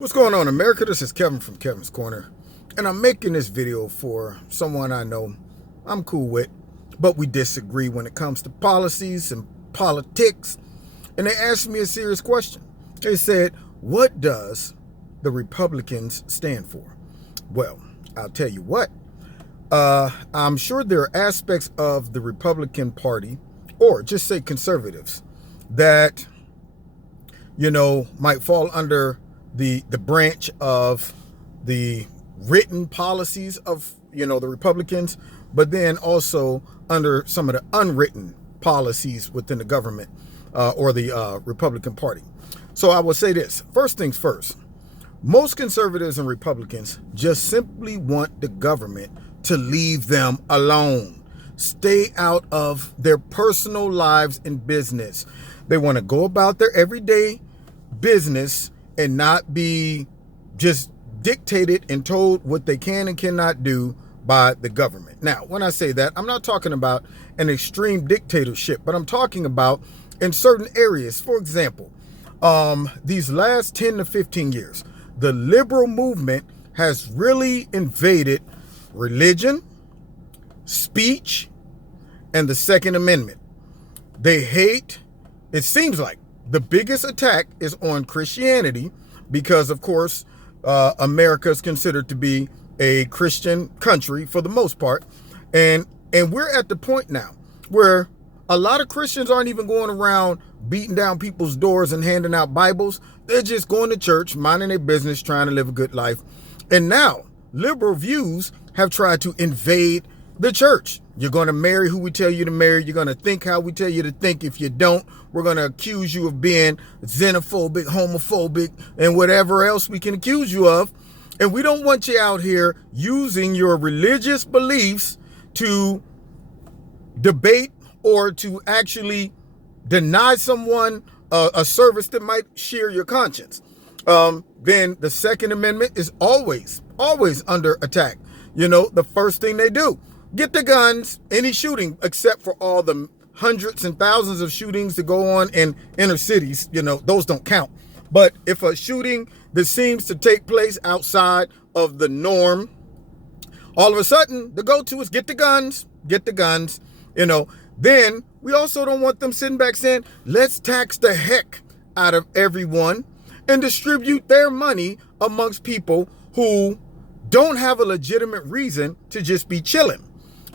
What's going on, America? This is Kevin from Kevin's Corner, and I'm making this video for someone I know I'm cool with, but we disagree when it comes to policies and politics. And they asked me a serious question. They said, what does the Republicans stand for? Well, I'll tell you what. I'm sure there are aspects of the Republican Party, or just say conservatives, that, might fall under the branch of the written policies of the Republicans, but then also under some of the unwritten policies within the government or the Republican Party. So I will say this. First things first, most conservatives and Republicans just simply want the government to leave them alone. Stay out of their personal lives and business. They want to go about their everyday business and not be just dictated and told what they can and cannot do by the government. Now, when I say that, I'm not talking about an extreme dictatorship, but I'm talking about in certain areas. For example, these last 10 to 15 years, the liberal movement has really invaded religion, speech, and the Second Amendment. They hate, it seems like, the biggest attack is on Christianity because, of course, America is considered to be a Christian country for the most part. And we're at the point now where a lot of Christians aren't even going around beating down people's doors and handing out Bibles. They're just going to church, minding their business, trying to live a good life. And now liberal views have tried to invade the church. You're going to marry who we tell you to marry. You're going to think how we tell you to think. If you don't, we're going to accuse you of being xenophobic, homophobic, and whatever else we can accuse you of. And we don't want you out here using your religious beliefs to debate or to actually deny someone a service that might share your conscience. Then the Second Amendment is always under attack. The first thing they do, get the guns, any shooting, except for all the hundreds and thousands of shootings that go on in inner cities, those don't count. But if a shooting that seems to take place outside of the norm, all of a sudden the go-to is get the guns. Then we also don't want them sitting back saying, let's tax the heck out of everyone and distribute their money amongst people who don't have a legitimate reason to just be chilling.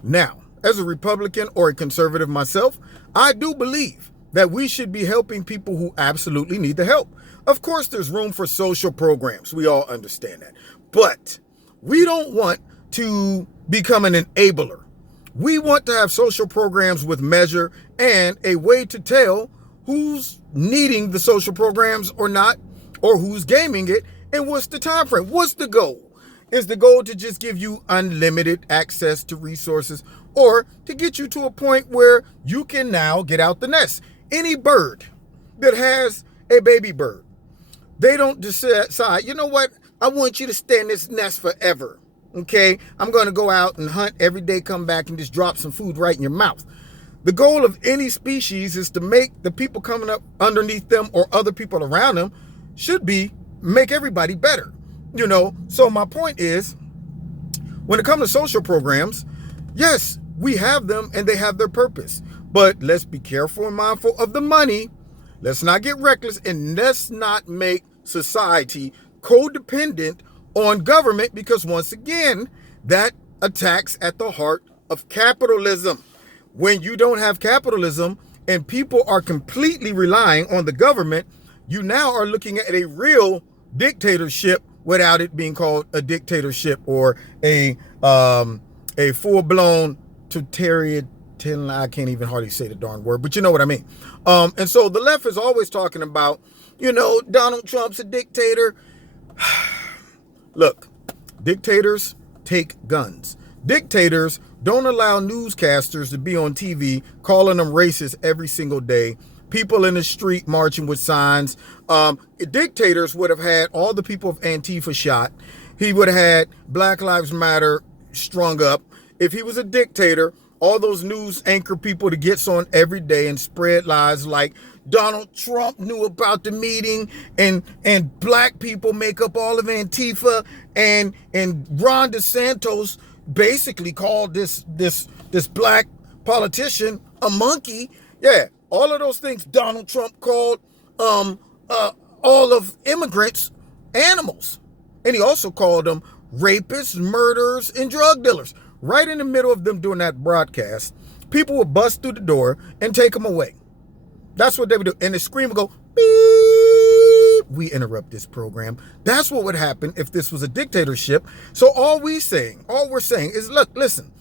Now, as a Republican or a conservative myself, I do believe that we should be helping people who absolutely need the help. Of course, there's room for social programs. We all understand that. But we don't want to become an enabler. We want to have social programs with measure and a way to tell who's needing the social programs or not, or who's gaming it, and what's the time frame. What's the goal? Is the goal to just give you unlimited access to resources, or to get you to a point where you can now get out the nest? Any bird that has a baby bird, they don't decide, you know what, I want you to stay in this nest forever. Okay, I'm going to go out and hunt every day, come back and just drop some food right in your mouth. The goal of any species is to make the people coming up underneath them or other people around them should be make everybody better. So my point is, when it comes to social programs, yes, we have them and they have their purpose, but let's be careful and mindful of the money. Let's not get reckless, and let's not make society codependent on government, because once again, that attacks at the heart of capitalism. When you don't have capitalism and people are completely relying on the government, you now are looking at a real dictatorship without it being called a dictatorship or a full-blown totalitarian. I can't even hardly say the darn word, but you know what I mean. And so the left is always talking about, Donald Trump's a dictator. Look, dictators take guns. Dictators don't allow newscasters to be on TV calling them racist every single day. People in the street marching with signs. Dictators would have had all the people of Antifa shot. He would have had Black Lives Matter strung up. If he was a dictator, all those news anchor people that gets on every day and spread lies like Donald Trump knew about the meeting, and black people make up all of Antifa, and Ron DeSantis basically called this black politician a monkey. Yeah, all of those things. Donald Trump called all of immigrants animals. And he also called them rapists, murderers, and drug dealers. Right in the middle of them doing that broadcast, people would bust through the door and take them away. That's what they would do. And the scream would go, beep. We interrupt this program. That's what would happen if this was a dictatorship. So all we're saying is, look, listen,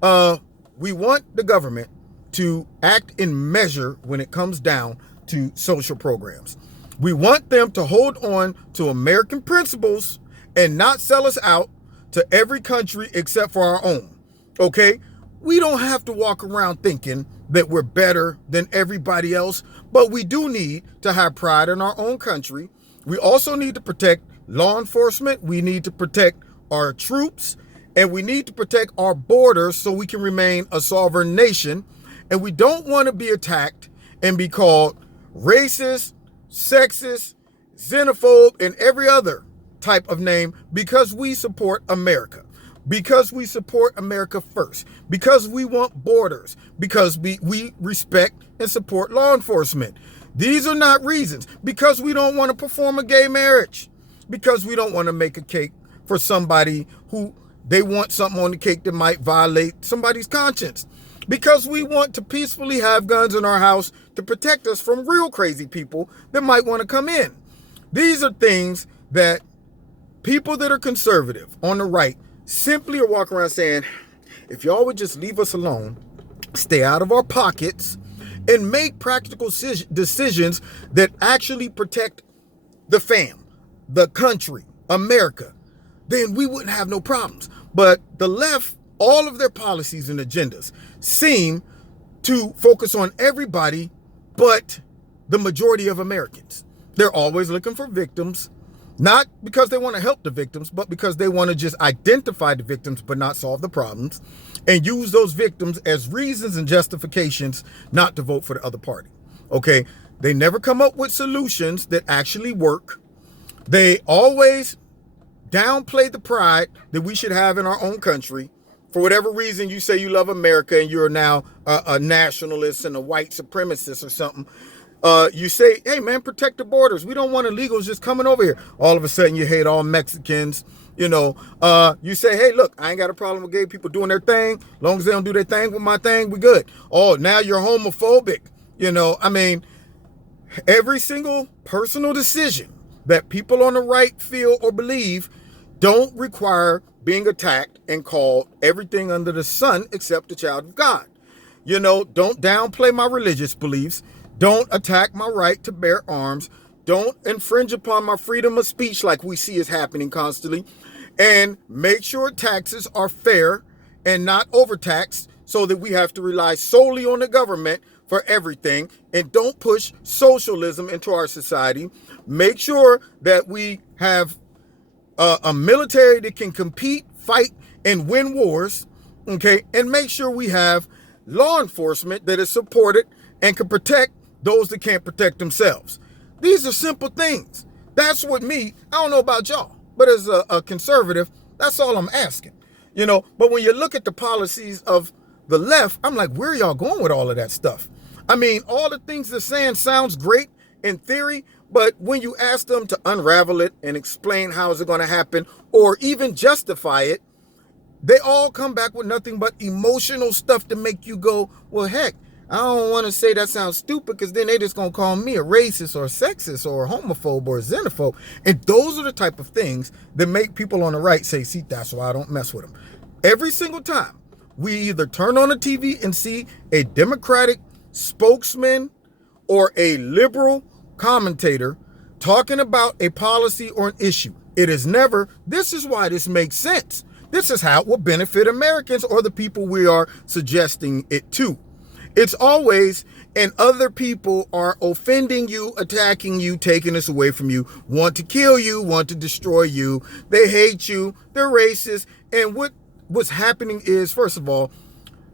we want the government to act in measure when it comes down to social programs. We want them to hold on to American principles and not sell us out to every country except for our own. Okay? We don't have to walk around thinking that we're better than everybody else, but we do need to have pride in our own country. We also need to protect law enforcement. We need to protect our troops, and we need to protect our borders so we can remain a sovereign nation. And we don't want to be attacked and be called racist, sexist, xenophobe, and every other type of name because we support America, because we support America first, because we want borders, because we respect and support law enforcement. These are not reasons. Because we don't want to perform a gay marriage, because we don't want to make a cake for somebody who they want something on the cake that might violate somebody's conscience, because we want to peacefully have guns in our house to protect us from real crazy people that might want to come in. These are things that people that are conservative on the right simply are walking around saying, if y'all would just leave us alone, stay out of our pockets, and make practical decisions that actually protect the fam, the country, America, then we wouldn't have no problems. But the left, all of their policies and agendas seem to focus on everybody but the majority of Americans. They're always looking for victims, not because they want to help the victims, but because they want to just identify the victims but not solve the problems, and use those victims as reasons and justifications not to vote for the other party. Okay? They never come up with solutions that actually work. They always downplay the pride that we should have in our own country. For whatever reason, you say you love America and you're now a nationalist and a white supremacist or something. You say, hey, man, protect the borders. We don't want illegals just coming over here. All of a sudden, you hate all Mexicans. You know, you say, hey, look, I ain't got a problem with gay people doing their thing. As long as they don't do their thing with my thing, we good. Oh, now you're homophobic. You know, I mean, every single personal decision that people on the right feel or believe don't require being attacked and called everything under the sun except the child of God. You know, don't downplay my religious beliefs. Don't attack my right to bear arms. Don't infringe upon my freedom of speech like we see is happening constantly. And make sure taxes are fair and not overtaxed so that we have to rely solely on the government for everything. And don't push socialism into our society. Make sure that we have a military that can compete, fight, and win wars. Okay? And make sure we have law enforcement that is supported and can protect those that can't protect themselves. These are simple things. That's what I don't know about y'all, but as a conservative, that's all I'm asking. You know, but when you look at the policies of the left, I'm like, where are y'all going with all of that stuff? I mean, all the things they're saying sounds great in theory, but when you ask them to unravel it and explain how is it going to happen or even justify it, they all come back with nothing but emotional stuff to make you go, well, heck, I don't want to say that sounds stupid because then they just going to call me a racist or a sexist or a homophobe or a xenophobe. And those are the type of things that make people on the right say, see, that's why I don't mess with them. Every single time we either turn on the TV and see a Democratic spokesman or a liberal commentator talking about a policy or an issue, it is never, this is why this makes sense. This is how it will benefit Americans or the people we are suggesting it to. It's always, and other people are offending you, attacking you, taking this away from you, want to kill you, want to destroy you. They hate you. They're racist. And what's happening is, first of all,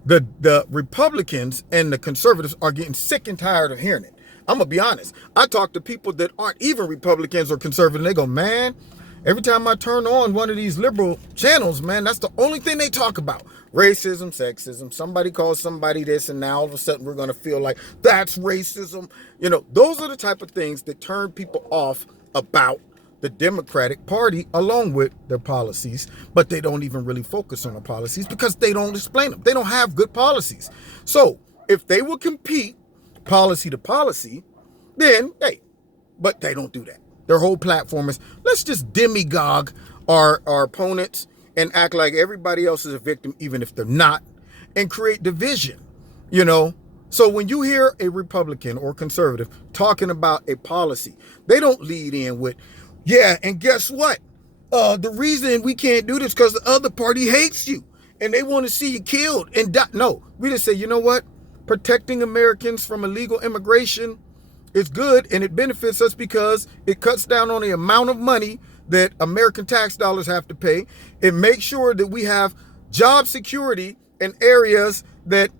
the Republicans and the conservatives are getting sick and tired of hearing it I'm gonna be honest. I talk to people that aren't even Republicans or conservative, and they go, man, every time I turn on one of these liberal channels, man, that's the only thing they talk about. Racism, sexism, somebody calls somebody this, and now all of a sudden we're gonna feel like that's racism. You know, those are the type of things that turn people off about the Democratic Party along with their policies, but they don't even really focus on the policies because they don't explain them. They don't have good policies. So if they will compete policy to policy, then hey, but they don't do that. Their whole platform is, let's just demagogue our opponents and act like everybody else is a victim, even if they're not, and create division, you know? So when you hear a Republican or conservative talking about a policy, they don't lead in with, yeah, and guess what? The reason we can't do this is because the other party hates you and they want to see you killed and die. No, we just say, you know what? Protecting Americans from illegal immigration is good, and it benefits us because it cuts down on the amount of money that American tax dollars have to pay. It makes sure that we have job security in areas that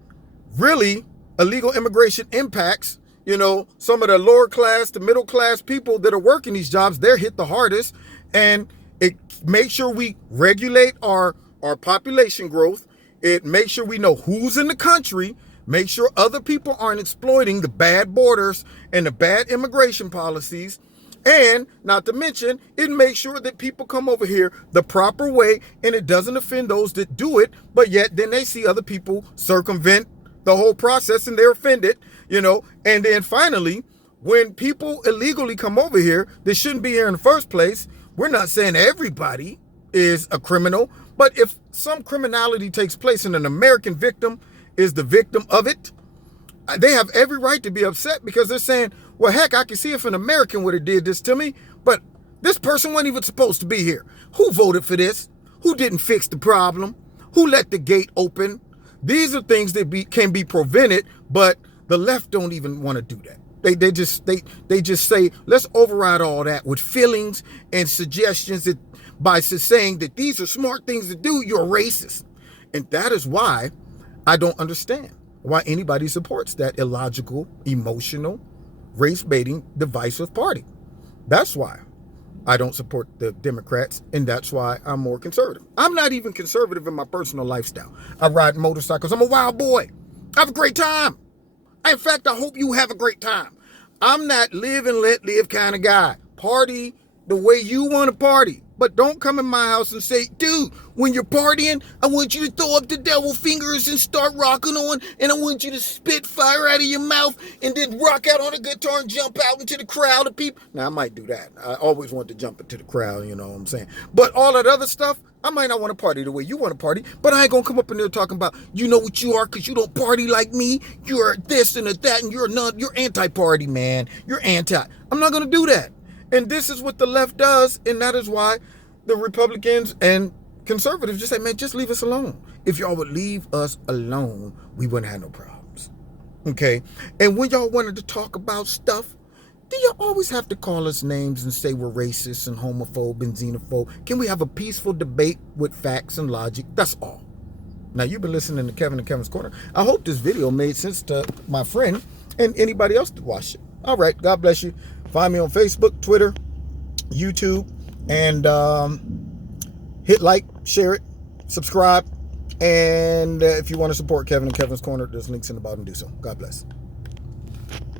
really illegal immigration impacts. You know, some of the lower class to middle class people that are working these jobs, they're hit the hardest. And it makes sure we regulate our population growth. It makes sure we know who's in the country. Make sure other people aren't exploiting the bad borders and the bad immigration policies. And not to mention, it makes sure that people come over here the proper way and it doesn't offend those that do it. But yet then they see other people circumvent the whole process and they're offended, you know. And then finally, when people illegally come over here, they shouldn't be here in the first place. We're not saying everybody is a criminal, but if some criminality takes place and an American victim is the victim of it, they have every right to be upset because they're saying, well, heck, I can see if an American would have did this to me, but this person wasn't even supposed to be here. Who voted for this? Who didn't fix the problem? Who let the gate open? These are things that can be prevented, but the left don't even want to do that. They just say, let's override all that with feelings and suggestions that by saying that these are smart things to do, you're racist. And that is why I don't understand why anybody supports that illogical, emotional, race-baiting, divisive party. That's why I don't support the Democrats, and that's why I'm more conservative. I'm not even conservative in my personal lifestyle. I ride motorcycles. I'm a wild boy. I have a great time. In fact, I hope you have a great time. I'm not live and let live kind of guy. Party the way you want to party. But don't come in my house and say, dude, when you're partying, I want you to throw up the devil fingers and start rocking on, and I want you to spit fire out of your mouth and then rock out on a guitar and jump out into the crowd of people. Now, I might do that. I always want to jump into the crowd, you know what I'm saying? But all that other stuff, I might not want to party the way you want to party, but I ain't going to come up in there talking about, you know what you are because you don't party like me. You're this and that, and you're anti-party, man. You're anti. I'm not going to do that. And this is what the left does, and that is why the Republicans and conservatives just say, man, just leave us alone. If y'all would leave us alone, we wouldn't have no problems. Okay? And when y'all wanted to talk about stuff, do you always have to call us names and say we're racist and homophobe and xenophobe? Can we have a peaceful debate with facts and logic? That's all. Now, you've been listening to Kevin and Kevin's Corner. I hope this video made sense to my friend and anybody else that watched it. All right. God bless you. Find me on Facebook, Twitter, YouTube, and hit like, share it, subscribe. And if you want to support Kevin and Kevin's Corner, there's links in the bottom. Do so. God bless.